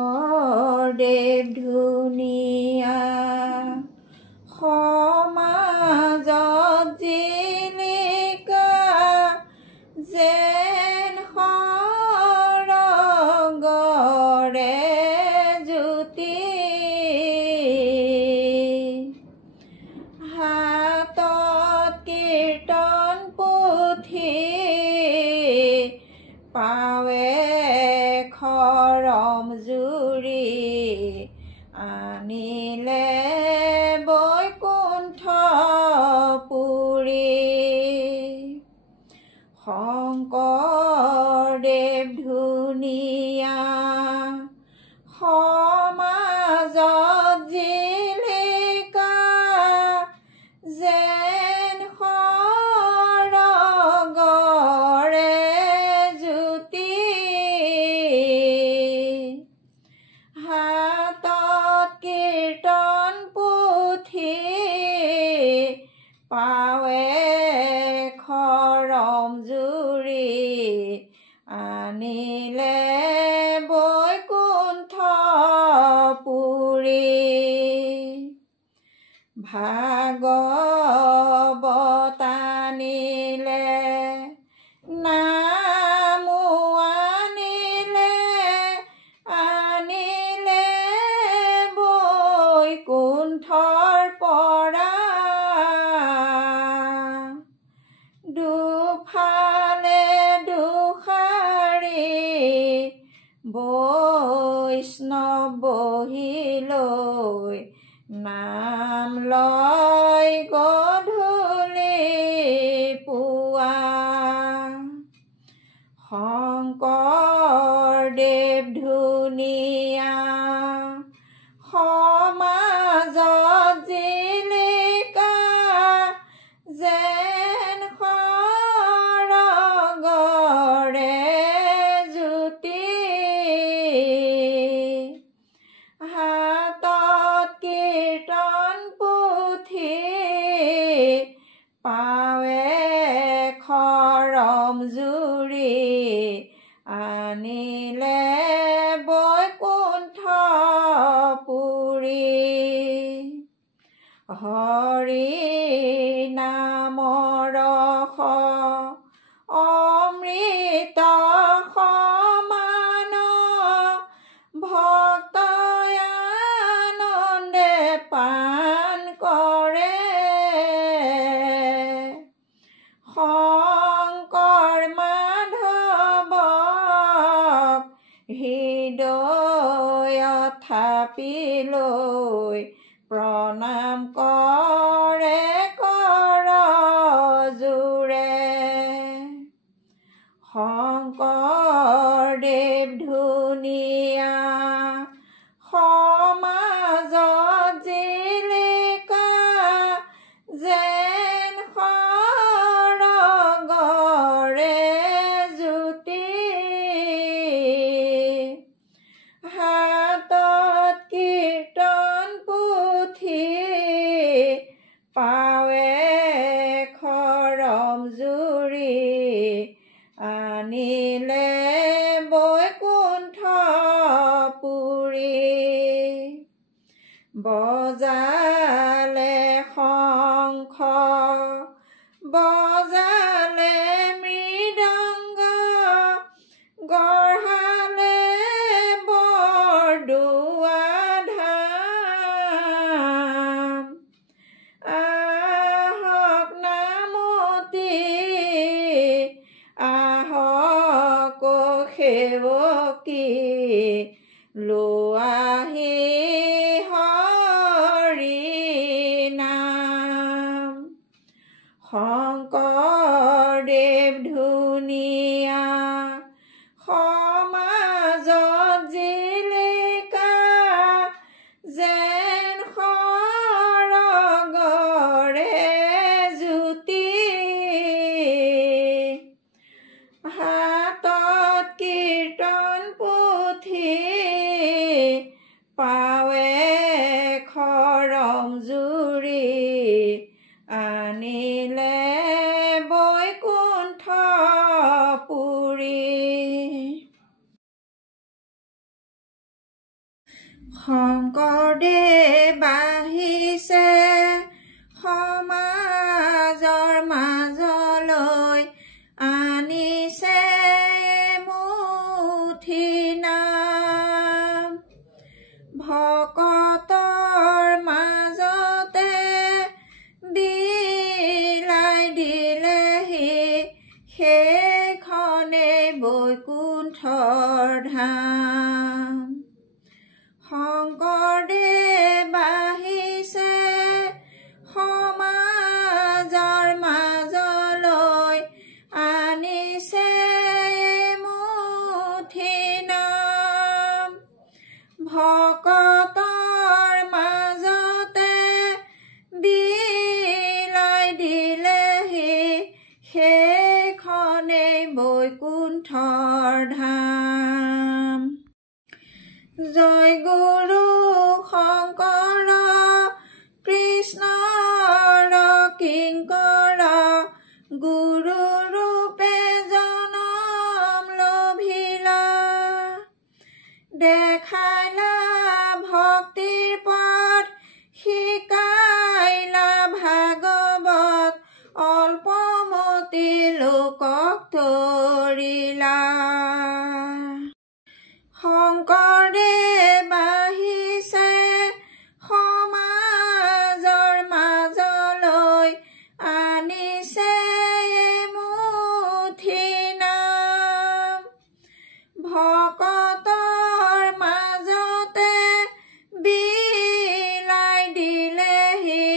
শংকৰদেৱ ধুনীয়া সমাজত জিলিকা যেন সৰগৰে জ্যোতি হাতত কীৰ্তন পুথি পাৱে খৰম জুৰি আনিলে বৈকুণ্ঠ পুৰি শংকৰদেৱ ধুনীয়া সমাজত জিলিকা যেন সৰগৰে জ্যোতি হাতত কীৰ্তন পুথি পাৱে খৰম জুৰি আনিলে বৈকুণ্ঠ পুৰি ভাগৱত আনিলে নামো আনিলে বৈকুণ্ঠৰ পৰা দুফালে দুষাৰী বৈষ্ণৱ বহিলৈ নাম লয় গধূলি পুৱা শংকৰদেৱ ধুনীয়া সমাজত জিলিকা যেন সৰগৰে জ্যোতি হাতত কীৰ্তন পুথি পাৱে খৰম জুৰি আনিলে বৈকুণ্ঠ পুৰি হৰি নামৰ ৰস অমৃত সমান ভক্তই আনন্দে পান কৰে শংকৰ মাধৱক হৃদয়ত থাপি লৈ প্ৰণাম কৰে কৰজোৰে শংকৰদেৱ ধুনীয়া সমাজত জিলিকা যেন সৰগৰে জ্যোতি হাতত কীৰ্তন পুথি পাৱে খৰম জুৰি আনিলে বৈকুণ্ঠ পুৰি বজালে শংখ বজালে মৃদংগ গঢ়ালে বৰদোৱা ধাম আহক নামতি আহক সেৱকী লোৱাহি হৰি নাম শংকৰদেৱ ধুনীয়া সমাজত জিলিকা যেন সৰগৰে জ্যোতি হাতত কীৰ্তন পুথি পাৱে খৰম জুৰি আনিলে বৈকুণ্ঠ পুৰি শংকৰদেৱ আহিছে সমাজৰ মাজলৈ আনিছে মুঠি নাম ভকতৰ মাজতে বিলাই দিলেহি সেইখনে বৈকুণ্ঠৰ ধাম শংকৰদেৱ আহিছে সমাজৰ মাজলৈ আনিছে মুঠি নাম ভকতৰ মাজতে বিলাই দিলেহি সেইখনে বৈকুণ্ঠৰ ধাম জয় গুৰু শংকৰ কৃষ্ণৰ কিংকৰ গুৰু ৰূপে জনম লভিলা দেখাইলা ভক্তিৰ পথ শিকাইলা ভাগৱত অল্পমতি লোকক তৰিলা শংকৰদেৱ আহিছে সমাজৰ মাজলৈ আনিছে মুঠি নাম ভকতৰ মাজতে বিলাই দিলেহি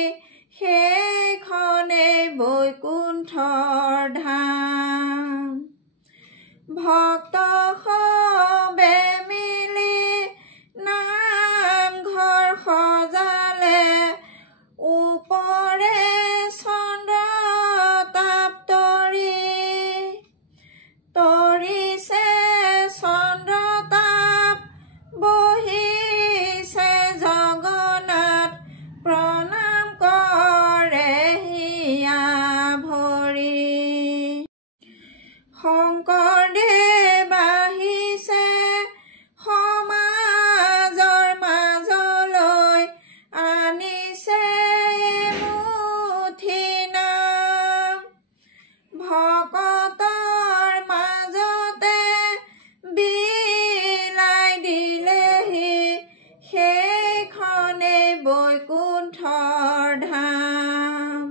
সেইখনে বৈকুণ্ঠৰ ধাম ভক্ত সবে মিলি নামঘৰ সজালে ওপৰে চন্দ্ৰ তাপ তৰিছে চন্দ্ৰ তাপ বহিছে জগন্নাথ প্ৰণাম কৰে হিয়া ভৰি শংকৰদেৱ আহিছে সমাজৰ মাজলৈ আনিছে মুঠি নাম ভকতৰ মাজতে বিলাই দিলেহি সেইখনে বৈকুণ্ঠৰ ধাম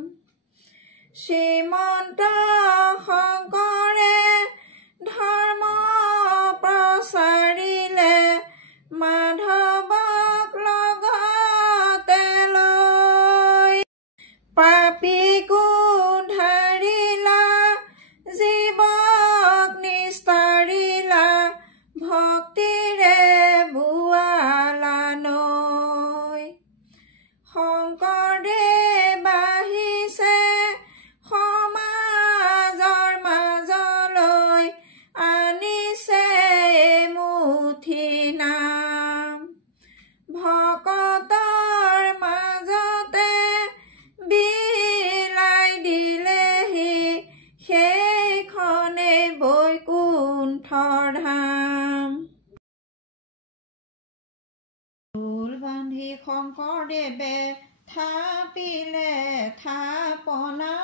শ্ৰীমন্ত শংকৰে ধৰ্ম প্ৰচাৰিলে মাধৱক লগতে লৈ পাপী কুণ্ঠাৰিলা জীৱক নিস্তাৰিলা ভক্তিৰে বোৱালা নৈ শংকৰদেৱ আহিছে সমাজৰ মাজলৈ আনিছে মুঠি নাম ভকতৰ মাজতে বিলাই দিলেহি সেইখনে বৈকুণ্ঠৰ ধাম ঢোল বান্ধি শংকৰদেৱে থাপিলে থাপনা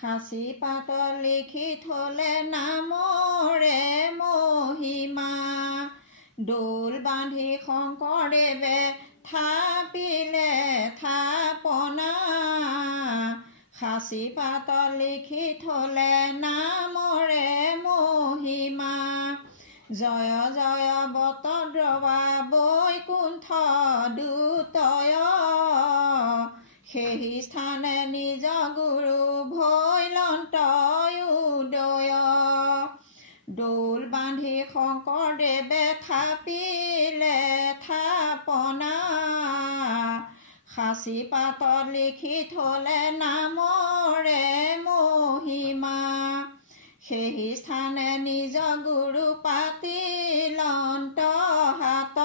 সাঁচি পাতত লিখি থলে নামৰে মহিমা ঢোল বান্ধি শংকৰদেৱে থাপিলে থাপনা সাঁচি পাতত লিখি থলে নামৰে মহিমা জয় জয় বটদ্ৰৱা বৈকুণ্ঠ দুতয় সেই স্থানে নিজ গুৰু ভৈলন্ত উদয় ঢোল বান্ধি শংকৰদেৱে থাপিলে থাপনা সাঁচি পাতত লিখি থলে নামৰে মহিমা সেই স্থানে নিজ গুৰু পাতিলন্ত হাত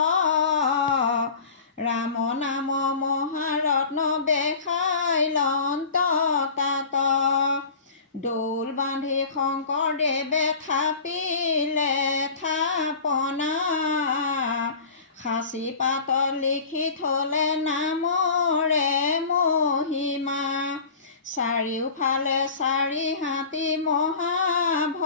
ৰাম নাম মহাৰত্ন বেখাইলন্ত তাত ঢোল বান্ধি শংকৰদেৱে থাপিলে থাপনা খাচী পাতত লিখি থলে নামৰে মহিমা চাৰিওফালে চাৰি হাতী মহাভক্তগণ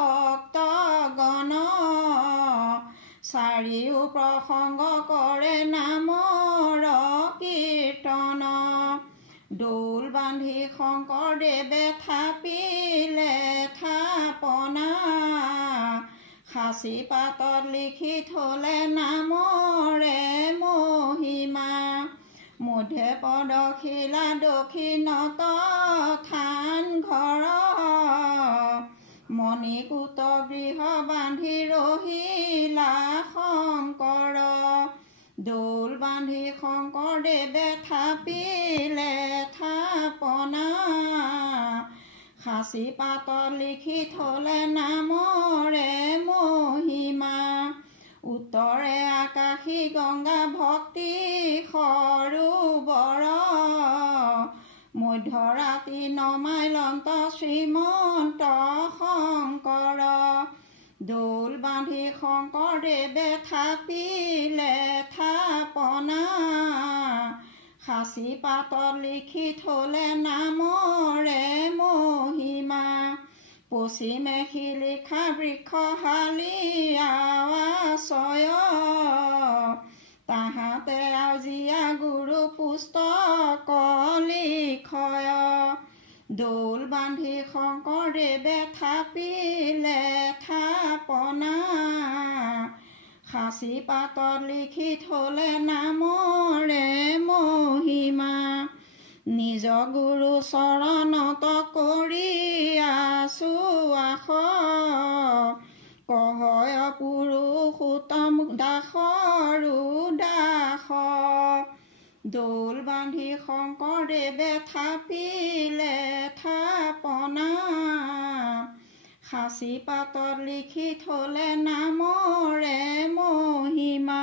চাৰিও প্ৰসংগ কৰে নামৰ কীৰ্তন দৌল বান্ধি শংকৰদেৱে থাপিলে থাপনা খাচী পাতত লিখি থলে নামৰে মহিমা মধ্যে পদশিলা দক্ষিণত থান ঘৰ মণিকূট গৃহ বান্ধি ৰহিলা শংকৰ দৌল বান্ধি শংকৰদেৱে থাপিলে থাপনা খাচী পাতত লিখি থলে নামৰে মহিমা উত্তৰে আকাশী গংগা ভক্তি সৰোবৰ মধ্যৰাতি নমাইলন্ত শ্ৰীমন্ত শংকৰ দৌল বান্ধি শংকৰদেৱে থাপিলে থাপনা খাচী পাতত লিখি থলে নামৰে মহিমা পশ্চিমে শিলিখা বৃক্ষ হালিয়া আশ্ৰয় তাহাতে আউজীয়া গুৰু পুস্তক লিখয় দৌল বান্ধি শংকৰদেৱে থাপিলে থাপনা খাচী পাতত লিখি থলে নামৰে মহিমা নিজ গুৰু চৰণত কৰি আছো আশ কহয় পুৰুষোত্তম দাসৰো দাস দৌল বান্ধি শংকৰদেৱে থাপিলে থাপনা খাচী পাতত লিখি থলে নামৰে মহিমা